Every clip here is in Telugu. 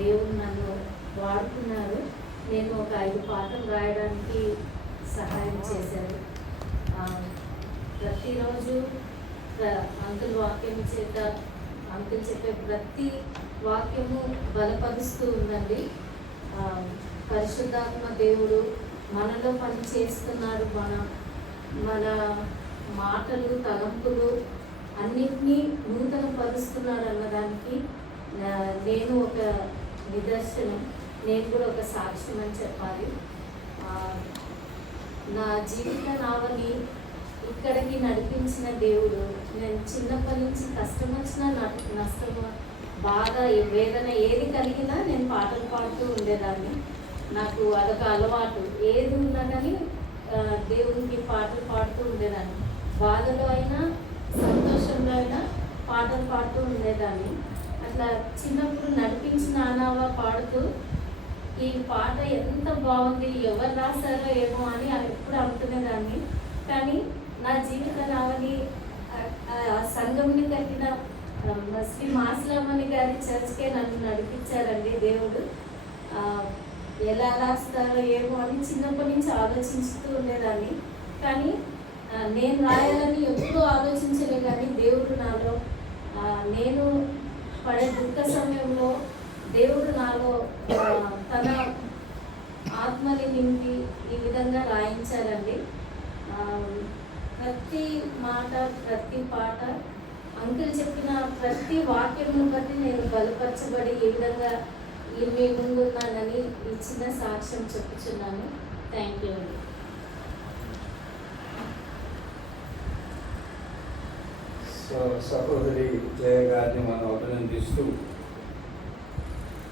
దేవుడు నన్ను వాడుకున్నారు. నేను ఒక 5 పాటలు రాయడానికి సహాయం చేశారు. ప్రతిరోజు అంకుల్ వాక్యం చేత అంకుల్ చెప్పే ప్రతి వాక్యము బలపరుస్తూ ఉందండి. పరిశుద్ధాత్మ దేవుడు మనలో పని చేస్తున్నాడు. మన మాటలు తలంపులు అన్నిటినీ నూతన పరుస్తున్నాడు అన్నదానికి నేను ఒక నిదర్శనం, నేను కూడా ఒక సాక్ష్యం అని చెప్పాలి. నా జీవిత నావని ఇక్కడికి నడిపించిన దేవుడు, నేను చిన్నప్పటి నుంచి కష్టం వచ్చినా నష్టం బాధ వేదన ఏది కలిగినా నేను పాటలు పాడుతూ ఉండేదాన్ని. నాకు అదొక అలవాటు. ఏది ఉన్నా కానీ దేవునికి పాటలు పాడుతూ ఉండేదాన్ని. బాధలో అయినా సంతోషంలో అయినా పాటలు పాడుతూ ఉండేదాన్ని. అట్లా చిన్నప్పుడు నడిపించిన నానావా పాడుతూ ఈ పాట ఎంత బాగుంది, ఎవరు రాశారో ఏమో అని ఎప్పుడు అనుకునేదాన్ని. కానీ నా జీవిత నావని సంఘంని కట్టిన శ్రీ మాస్లామణి గారి చర్చ్కే నన్ను నడిపించారండి దేవుడు. ఎలా రాస్తారో ఏమో అని చిన్నప్పటి నుంచి ఆలోచిస్తూ ఉండేదాన్ని. కానీ నేను రాయాలని ఎప్పుడూ ఆలోచించలే. కానీ దేవుడు నాలో, నేను పడే దుఃఖ సమయంలో దేవుడు నాలో తన ఆత్మని నింపి ఈ విధంగా రాయించారండి. ప్రతి మాట, ప్రతి పాట, అంకుల్ చెప్పిన ప్రతి వాక్యమును బట్టి నేను బలపరచబడి ఈ విధంగా మీ ముందు ఉన్నానని ఈ చిన్న సాక్ష్యం చెప్పుచున్నాను. థ్యాంక్ యూ అండి. సహోదరి జయ గారిని మనం అభినందిస్తూ,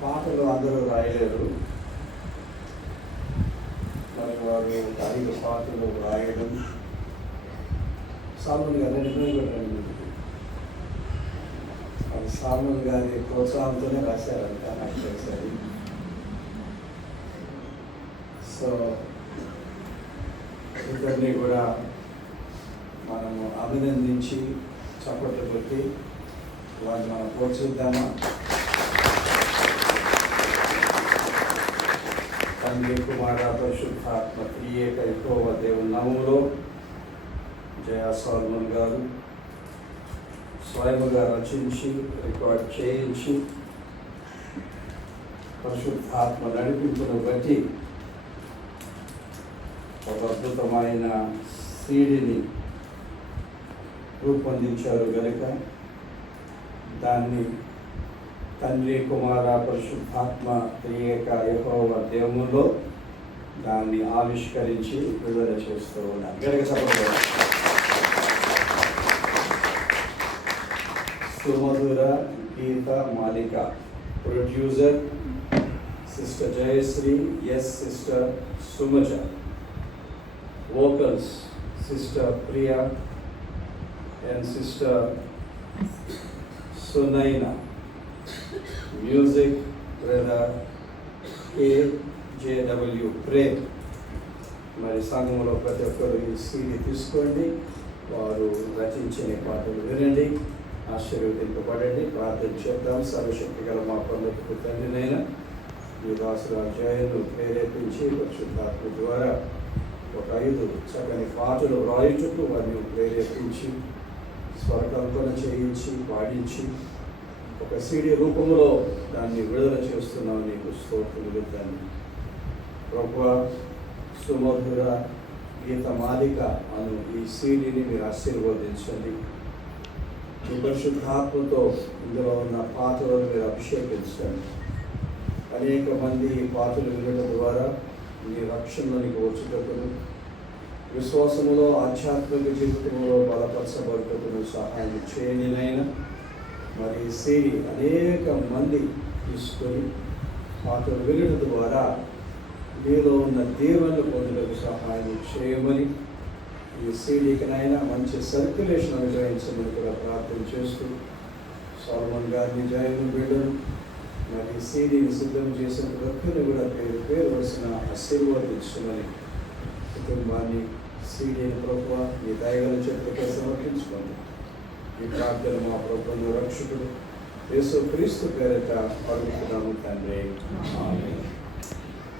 పాటలు అందరూ రాయలేరు, మరి వారు 5 పాటలు రాయడం సాల్మన్ గారు పెట్టండి. అది సాల్మన్ గారి ప్రోత్సాహంతోనే రాశారంట, నాకు తెలిసారు. సో ఇద్దరిని కూడా మనము అభినందించి చప్పట్లు కొట్టి వారిని మనం ప్రోత్సహిద్దామా? తండ్రి, కుమార, పరిశుద్ధాత్మ త్రియేక యెహోవా దేవుని నామములో జయ సాల్మన్ గారు స్వయముగా రచించి రికార్డ్ చేయించి పరిశుద్ధాత్మ నడిపింపును బట్టి ఒక అద్భుతమైన సీడీని రూపొందించారు కనుక దాన్ని తండ్రి, కుమార, పరిశుద్ధాత్మ త్రియేక యెహోవా దేవునిలో దాన్ని ఆవిష్కరించి విడుదల చేస్తూ ఉన్నారు. గనుక సభలో సుమధుర గీత మాలిక, ప్రొడ్యూసర్ సిస్టర్ జయశ్రీ, ఎస్ sister Sumaja, vocals sister Priya and sister Sunaina, music brother KJW Pray. మరి సంఘంలో ప్రతి ఒక్కరు ఈ సీడీ తీసుకోండి, వారు రచించిన పాటలు వినండి, ఆశీర్వదింపబడండి. ప్రార్థన చేద్దాం. సర్వశక్తి గల మా పనులకు తండ్రినైనా ఈ దాసురాలు జయను ప్రేరేపించి పరిశుద్ధాత్మ ద్వారా ఒక 5 చక్కని పాటలు రాయుటకు వారిని ప్రేరేపించి స్వరకల్పన చేయించి పాడించి ఒక సీడీ రూపంలో దాన్ని విడుదల చేస్తున్నాం. నీకు స్తోత్రములు తండ్రి. ప్రభువా, సుమధుర గీత మాలిక అను ఈ సీడీని మీరు ఆశీర్వదించండి. మీ పరిశుద్ధాత్మతో ఇందులో ఉన్న పాటలను మీరు అభిషేకించండి. అనేక మంది ఈ పాటలు వినడం ద్వారా మీ రక్షణలోనికి వచ్చేటప్పుడు, విశ్వాసములో, ఆధ్యాత్మిక జీవితంలో బలపరచబడుటకు సహాయం చేయనినైనా మరి సీడీ అనేక మంది తీసుకొని పాటలు వినడం ద్వారా మీలో ఉన్న దీవెనలు పొందుటకు సహాయం చేయమని, ఈ సీడీకినైనా మంచి సర్క్యులేషన్ అనుగ్రహించమని కూడా ప్రార్థన చేస్తూ, సాల్మన్ గారిని జయను బిడ్డను మరి సీడీని సిద్ధం చేసిన ప్రతి కూడా పేరు పేరు వలసిన ఆశీర్వదించమని, కుటుంబాన్ని సీడీని ప్రభువా మీ దయగల చేతులతో సమర్పించుకోండి. ఈ ప్రార్థన మా ప్రభువును రక్షకుడు యేసు క్రీస్తు పేరిట అడుగుతున్నాము